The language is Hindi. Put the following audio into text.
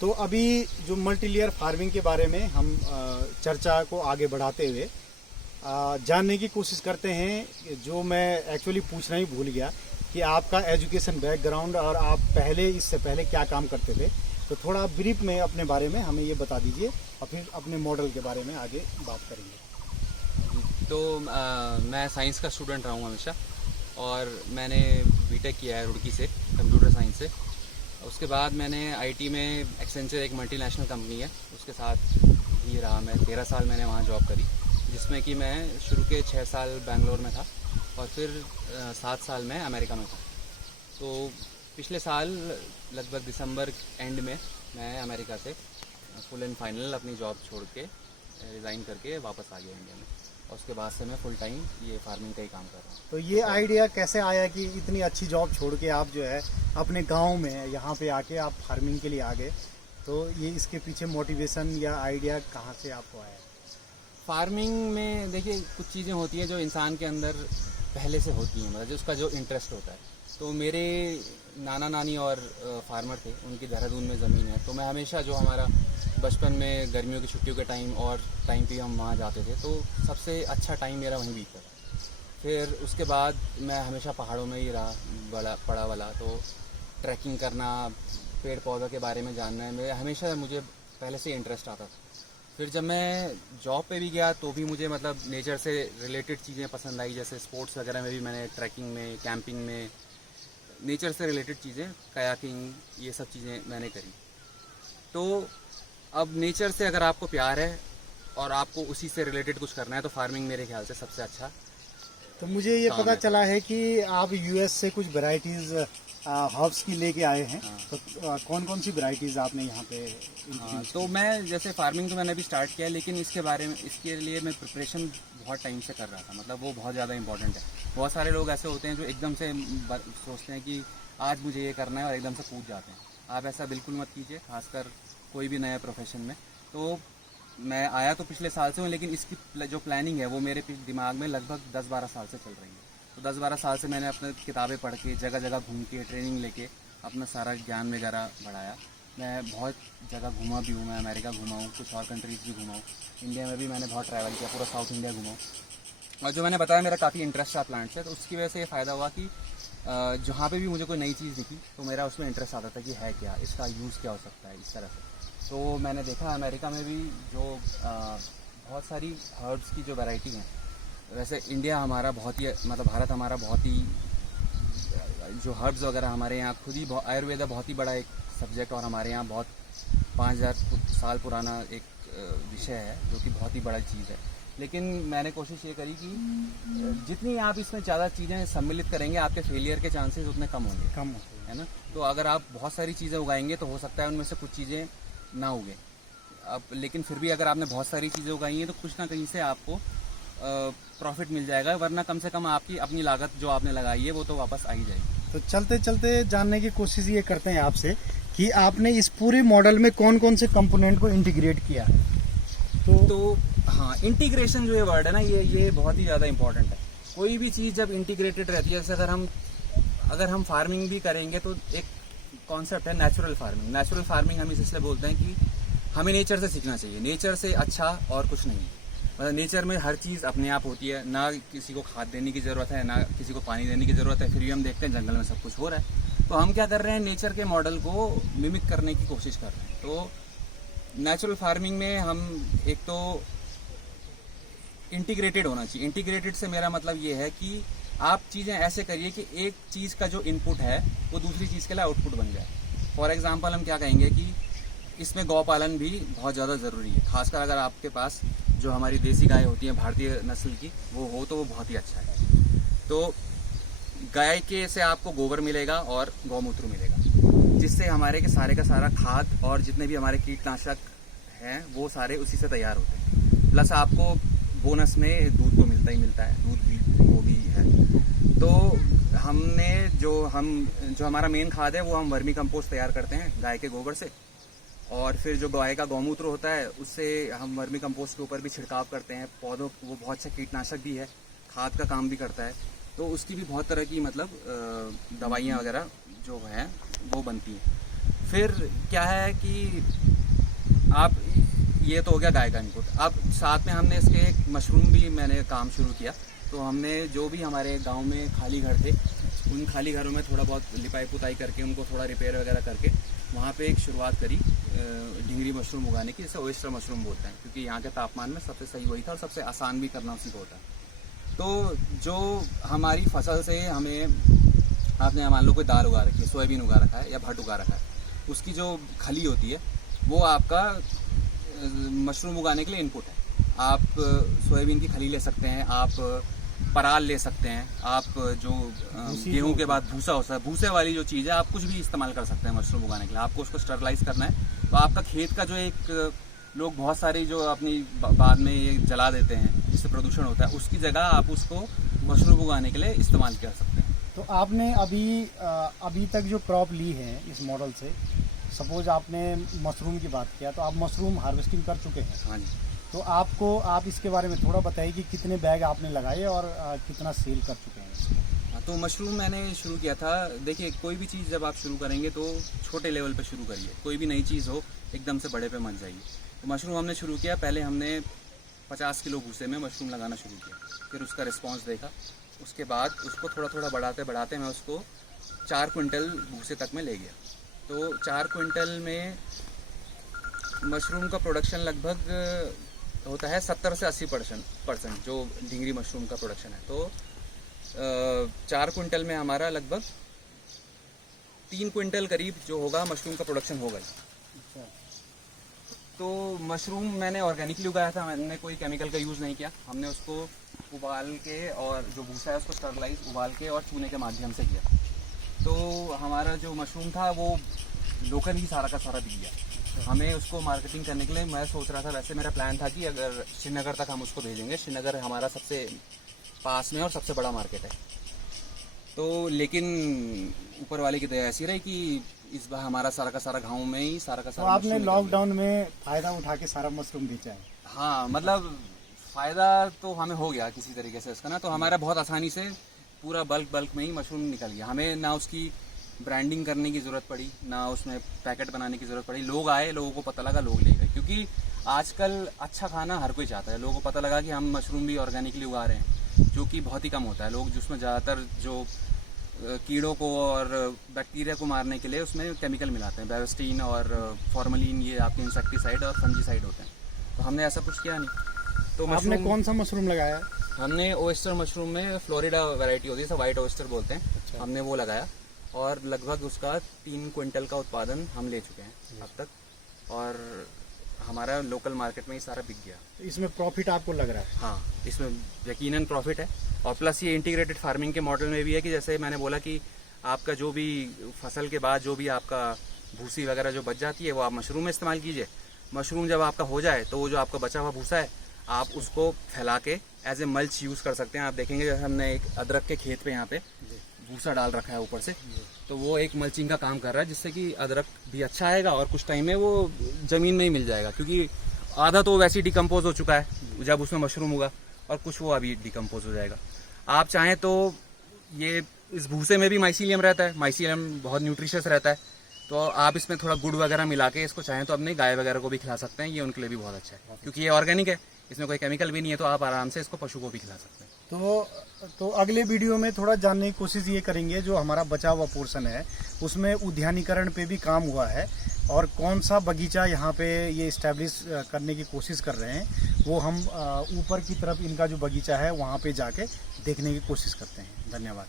तो अभी जो मल्टी लेयर फार्मिंग के बारे में हम चर्चा को आगे बढ़ाते हुए जानने की कोशिश करते हैं, जो मैं एक्चुअली पूछना ही भूल गया कि आपका एजुकेशन बैकग्राउंड और आप पहले इससे पहले क्या काम करते थे। तो थोड़ा ब्रीफ में अपने बारे में हमें ये बता दीजिए और फिर अपने मॉडल के बारे में आगे बात करेंगे। तो मैं साइंस का स्टूडेंट रहा हूँ हमेशा, और मैंने बीटेक किया है रुड़की से कंप्यूटर साइंस से। उसके बाद मैंने आईटी में एक्सेंचर एक मल्टीनेशनल कंपनी है उसके साथ ही रहा। मैं 13 साल मैंने वहाँ जॉब करी, जिसमें कि मैं शुरू के 6 साल बेंगलोर में था और फिर 7 साल मैं अमेरिका में था। तो पिछले साल लगभग दिसंबर एंड में मैं अमेरिका से फुल एंड फाइनल अपनी जॉब छोड़ के रिज़ाइन करके वापस आ गया इंडिया में, और उसके बाद से मैं फुल टाइम ये फार्मिंग का ही काम कर रहा हूँ। तो ये आइडिया कैसे आया कि इतनी अच्छी जॉब छोड़ के आप जो है अपने गांव में यहाँ पे आके आप फार्मिंग के लिए आ गए? तो ये इसके पीछे मोटिवेशन या आइडिया कहाँ से आपको आया? फार्मिंग में देखिए कुछ चीज़ें होती हैं जो इंसान के अंदर पहले से होती हैं, मतलब जो उसका जो इंटरेस्ट होता है। तो मेरे नाना नानी और फार्मर थे, उनकी देहरादून में ज़मीन है। तो मैं हमेशा जो हमारा बचपन में गर्मियों की छुट्टियों के टाइम और टाइम पे हम वहाँ जाते थे, तो सबसे अच्छा टाइम मेरा वहीं बीतता था। फिर उसके बाद मैं हमेशा पहाड़ों में ही रहा पड़ा वाला, तो ट्रैकिंग करना, पेड़ पौधों के बारे में जानना है, मैं हमेशा मुझे पहले से इंटरेस्ट आता था। फिर जब मैं जॉब पे भी गया तो भी मुझे मतलब नेचर से रिलेटेड चीज़ें पसंद आई, जैसे स्पोर्ट्स वगैरह में भी मैंने ट्रैकिंग में, कैंपिंग में, नेचर से रिलेटेड चीज़ें, कायाकिंग, ये सब चीज़ें मैंने करी। तो अब नेचर से अगर आपको प्यार है और आपको उसी से रिलेटेड कुछ करना है तो फार्मिंग मेरे ख्याल से सबसे अच्छा। तो मुझे ये पता है। चला है कि आप यूएस से कुछ वैरायटीज हर्ब्स की लेके आए हैं। हाँ। तो कौन कौन सी वैरायटीज आपने यहाँ पे तो मैं जैसे फार्मिंग तो मैंने अभी स्टार्ट किया है, लेकिन इसके बारे में, इसके लिए मैं प्रिपरेशन बहुत टाइम से कर रहा था। मतलब वो बहुत ज़्यादा इंपॉर्टेंट है। बहुत सारे लोग ऐसे होते हैं जो एकदम से सोचते हैं कि आज मुझे ये करना है और एकदम से कूद जाते हैं। आप ऐसा बिल्कुल मत कीजिए, खासकर कोई भी नया प्रोफेशन में। तो मैं आया तो पिछले साल से हूँ, लेकिन इसकी जो प्लानिंग है वो मेरे दिमाग में लगभग 10-12 साल से चल रही है। तो 10-12 साल से मैंने अपने किताबें पढ़ के, जगह जगह घूम के, ट्रेनिंग लेके अपना सारा ज्ञान वगैरह बढ़ाया। मैं बहुत जगह घूमा भी हूँ, मैं अमेरिका घूमा हूँ, कुछ और कंट्रीज़ भी घूमा हूँ, इंडिया में भी मैंने बहुत ट्रैवल किया, पूरा साउथ इंडिया घूमा हूँ। और जो मैंने बताया मेरा काफ़ी इंटरेस्ट था प्लांट से, तो उसकी वजह से ये फ़ायदा हुआ कि जहाँ पे भी मुझे कोई नई चीज़ दिखी तो मेरा उसमें इंटरेस्ट आता था कि है क्या, इसका यूज़ क्या हो सकता है, इस तरह से। तो मैंने देखा अमेरिका में भी जो बहुत सारी हर्ब्स की जो वैरायटी हैं, वैसे इंडिया हमारा बहुत ही, मतलब भारत हमारा बहुत ही, जो हर्ब्स वगैरह हमारे यहाँ खुद ही, आयुर्वेदा बहुत ही बड़ा एक सब्जेक्ट, और हमारे यहाँ बहुत 5000 साल पुराना एक विषय है जो कि बहुत ही बड़ा चीज़ है। लेकिन मैंने कोशिश ये करी कि जितनी आप इसमें ज़्यादा चीज़ें सम्मिलित करेंगे, आपके फेलियर के चांसेस उतने कम होंगे, है ना। तो अगर आप बहुत सारी चीज़ें उगाएंगे तो हो सकता है उनमें से कुछ चीज़ें ना उगे। अब लेकिन फिर भी अगर आपने बहुत सारी चीज़ें उगाई हैं तो कुछ ना कहीं से आपको प्रॉफिट मिल जाएगा, वरना कम से कम आपकी अपनी लागत जो आपने लगाई है वो तो वापस आ ही जाएगी। तो चलते चलते जानने की कोशिश ये करते हैं आपसे कि आपने इस पूरे मॉडल में कौन कौन से कंपोनेंट को इंटीग्रेट किया है? तो हाँ, इंटीग्रेशन जो ये वर्ड है ना, ये बहुत ही ज़्यादा इंपॉर्टेंट है। कोई भी चीज़ जब इंटीग्रेटेड रहती है, जैसे अगर हम फार्मिंग भी करेंगे तो एक कॉन्सेप्ट है नेचुरल फार्मिंग। नेचुरल फार्मिंग हम इसलिए बोलते हैं कि हमें नेचर से सीखना चाहिए। नेचर से अच्छा और कुछ नहीं है। मतलब नेचर में हर चीज़ अपने आप होती है, ना किसी को खाद देने की ज़रूरत है, ना किसी को पानी देने की ज़रूरत है। फिर भी हम देखते हैं जंगल में सब कुछ हो रहा है। तो हम क्या कर रहे हैं, नेचर के मॉडल को मिमिक करने की कोशिश कर रहे हैं। तो नेचुरल फार्मिंग में हम एक तो इंटीग्रेटेड होना चाहिए। इंटीग्रेटेड से मेरा मतलब ये है कि आप चीज़ें ऐसे करिए कि एक चीज़ का जो इनपुट है वो दूसरी चीज़ के लिए आउटपुट बन जाए। फॉर एग्जांपल हम क्या कहेंगे कि इसमें गौ पालन भी बहुत ज़्यादा ज़रूरी है। खासकर अगर आपके पास जो हमारी देसी गाय होती हैं भारतीय नस्ल की, वो हो तो वो बहुत ही अच्छा है। तो गाय के से आपको गोबर मिलेगा और गौमूत्र मिलेगा, जिससे हमारे के का सारा खाद और जितने भी हमारे कीटनाशक हैं वो सारे उसी से तैयार होते हैं। प्लस आपको बोनस में दूध तो मिलता ही मिलता है, दूध भी वो भी है। तो हमने जो हमारा मेन खाद है वो हम वर्मी कंपोस्ट तैयार करते हैं गाय के गोबर से, और फिर जो गाय का गौमूत्र होता है उससे हम वर्मी कंपोस्ट के ऊपर भी छिड़काव करते हैं। पौधों वो बहुत अच्छा कीटनाशक भी है, खाद का काम भी करता है। तो उसकी भी बहुत तरह की मतलब दवाइयाँ वगैरह जो हैं वो बनती हैं। फिर क्या है कि आप, ये तो हो गया गाय का इनपुट। अब साथ में हमने इसके एक मशरूम भी मैंने काम शुरू किया। तो हमने जो भी हमारे गांव में खाली घर थे, उन खाली घरों में थोड़ा बहुत लिपाई पुताई करके उनको थोड़ा रिपेयर वगैरह करके वहाँ पे एक शुरुआत करी ढिंगरी मशरूम उगाने की, जिसे ओएस्टर मशरूम बोलते हैं, क्योंकि यहाँ के तापमान में सबसे सही वही था और सबसे आसान भी करना उसी को होता है। तो जो हमारी फसल से हमें, आपने मान लो कोई दाल उगा रखी है, सोयाबीन उगा रखा है या भट उगा रखा है, उसकी जो खली होती है वो आपका मशरूम उगाने के लिए इनपुट है। आप सोयाबीन की खली ले सकते हैं, आप पराल ले सकते हैं, आप जो गेहूं के बाद भूसा होता है, भूसे वाली जो चीज़ है, आप कुछ भी इस्तेमाल कर सकते हैं मशरूम उगाने के लिए। आपको उसको स्टरलाइज करना है तो आपका खेत का जो एक, लोग बहुत सारी जो अपनी बाद में ये जला देते हैं जिससे प्रदूषण होता है, उसकी जगह आप उसको मशरूम उगाने के लिए इस्तेमाल कर सकते हैं। तो आपने अभी तक जो क्रॉप ली है इस मॉडल से, सपोज आपने मशरूम की बात किया, तो आप मशरूम हार्वेस्टिंग कर चुके हैं। हाँ जी। तो आप इसके बारे में थोड़ा बताइए कि कितने बैग आपने लगाए और कितना सेल कर चुके हैं। तो मशरूम मैंने शुरू किया था। देखिए, कोई भी चीज़ जब आप शुरू करेंगे तो छोटे लेवल पे शुरू करिए, कोई भी नई चीज़ हो एकदम से बड़े पे मत जाइए। तो मशरूम हमने शुरू किया, पहले हमने 50 किलो भूसे में मशरूम लगाना शुरू किया, फिर उसका रिस्पॉन्स देखा, उसके बाद उसको थोड़ा थोड़ा बढ़ाते बढ़ाते मैं उसको 4 क्विंटल भूसे तक में ले गया। तो 4 क्विंटल में मशरूम का प्रोडक्शन लगभग होता है 70 से 80% जो ढिंगरी मशरूम का प्रोडक्शन है। तो 4 क्विंटल में हमारा लगभग 3 क्विंटल करीब जो होगा मशरूम का प्रोडक्शन होगा। तो मशरूम मैंने ऑर्गेनिकली उगाया था, मैंने कोई केमिकल का यूज़ नहीं किया। हमने उसको उबाल के और जो भूसा है उसको स्टरलाइज उबाल के और चूने के माध्यम से किया। तो हमारा जो मशरूम था वो लोकल ही सारा का सारा बिक गया। हमें उसको मार्केटिंग करने के लिए मैं सोच रहा था, वैसे मेरा प्लान था कि अगर श्रीनगर तक हम उसको भेजेंगे, श्रीनगर हमारा सबसे पास में और सबसे बड़ा मार्केट है। तो लेकिन ऊपर वाले की दया ऐसी रही कि इस बार हमारा सारा का सारा गाँव में ही सारा का सारा। तो आपने लॉकडाउन में फ़ायदा उठा के सारा मशरूम बेचा है। हाँ, मतलब फ़ायदा तो हमें हो गया किसी तरीके से उसका ना। तो हमारा बहुत आसानी से पूरा बल्क में ही मशरूम निकल गया। हमें ना उसकी ब्रांडिंग करने की ज़रूरत पड़ी, ना उसमें पैकेट बनाने की ज़रूरत पड़ी। लोग आए, लोगों को पता लगा, लोग ले गए। क्योंकि आजकल अच्छा खाना हर कोई चाहता है। लोगों को पता लगा कि हम मशरूम भी ऑर्गेनिकली उगा रहे हैं, जो कि बहुत ही कम होता है। लोग जिसमें ज़्यादातर जो कीड़ों को और बैक्टीरिया को मारने के लिए उसमें केमिकल मिलाते हैं, बेवेस्टीन और फॉर्मलिन, ये आपके इंसेक्टिसाइड और फंजीसाइड होते हैं। तो हमने ऐसा कुछ किया नहीं। तो आपने कौन सा मशरूम लगाया? हमने ओएस्टर मशरूम में फ्लोरिडा वैरायटी होती है, वाइट ओएस्टर बोलते हैं। अच्छा। हमने वो लगाया और लगभग उसका 3 क्विंटल का उत्पादन हम ले चुके हैं अब तक, और हमारा लोकल मार्केट में ही सारा बिक गया। इसमें प्रॉफिट आपको लग रहा है? हाँ, इसमें यकीनन प्रॉफिट है। और प्लस ये इंटीग्रेटेड फार्मिंग के मॉडल में भी है कि जैसे मैंने बोला कि आपका जो भी फसल के बाद जो भी आपका भूसी वगैरह जो बच जाती है वो आप मशरूम में इस्तेमाल कीजिए। मशरूम जब आपका हो जाए तो वो जो आपका बचा हुआ भूसा है आप उसको फैला के एज ए मल्च यूज़ कर सकते हैं। आप देखेंगे जैसे हमने एक अदरक के खेत पे यहाँ पे भूसा डाल रखा है ऊपर से, तो वो एक मल्चिंग का काम कर रहा है, जिससे कि अदरक भी अच्छा आएगा और कुछ टाइम में वो ज़मीन में ही मिल जाएगा। क्योंकि आधा तो वैसे ही डिकम्पोज हो चुका है जब उसमें मशरूम होगा, और कुछ वो अभी डिकम्पोज हो जाएगा। आप चाहें तो ये इस भूसे में भी माइसीलियम रहता है, माइसीलियम बहुत न्यूट्रिशियस रहता है, तो आप इसमें थोड़ा गुड़ वगैरह मिला के इसको चाहें तो अपने गाय वगैरह को भी खिला सकते हैं। ये उनके लिए भी बहुत अच्छा है क्योंकि ये ऑर्गेनिक है, इसमें कोई केमिकल भी नहीं है, तो आप आराम से इसको पशु को भी खिला सकते हैं। तो अगले वीडियो में थोड़ा जानने की कोशिश ये करेंगे, जो हमारा बचा हुआ पोर्शन है उसमें उद्यानीकरण पे भी काम हुआ है और कौन सा बगीचा यहाँ पे ये इस्टेब्लिश करने की कोशिश कर रहे हैं, वो हम ऊपर की तरफ इनका जो बगीचा है वहाँ पे जाके देखने की कोशिश करते हैं। धन्यवाद।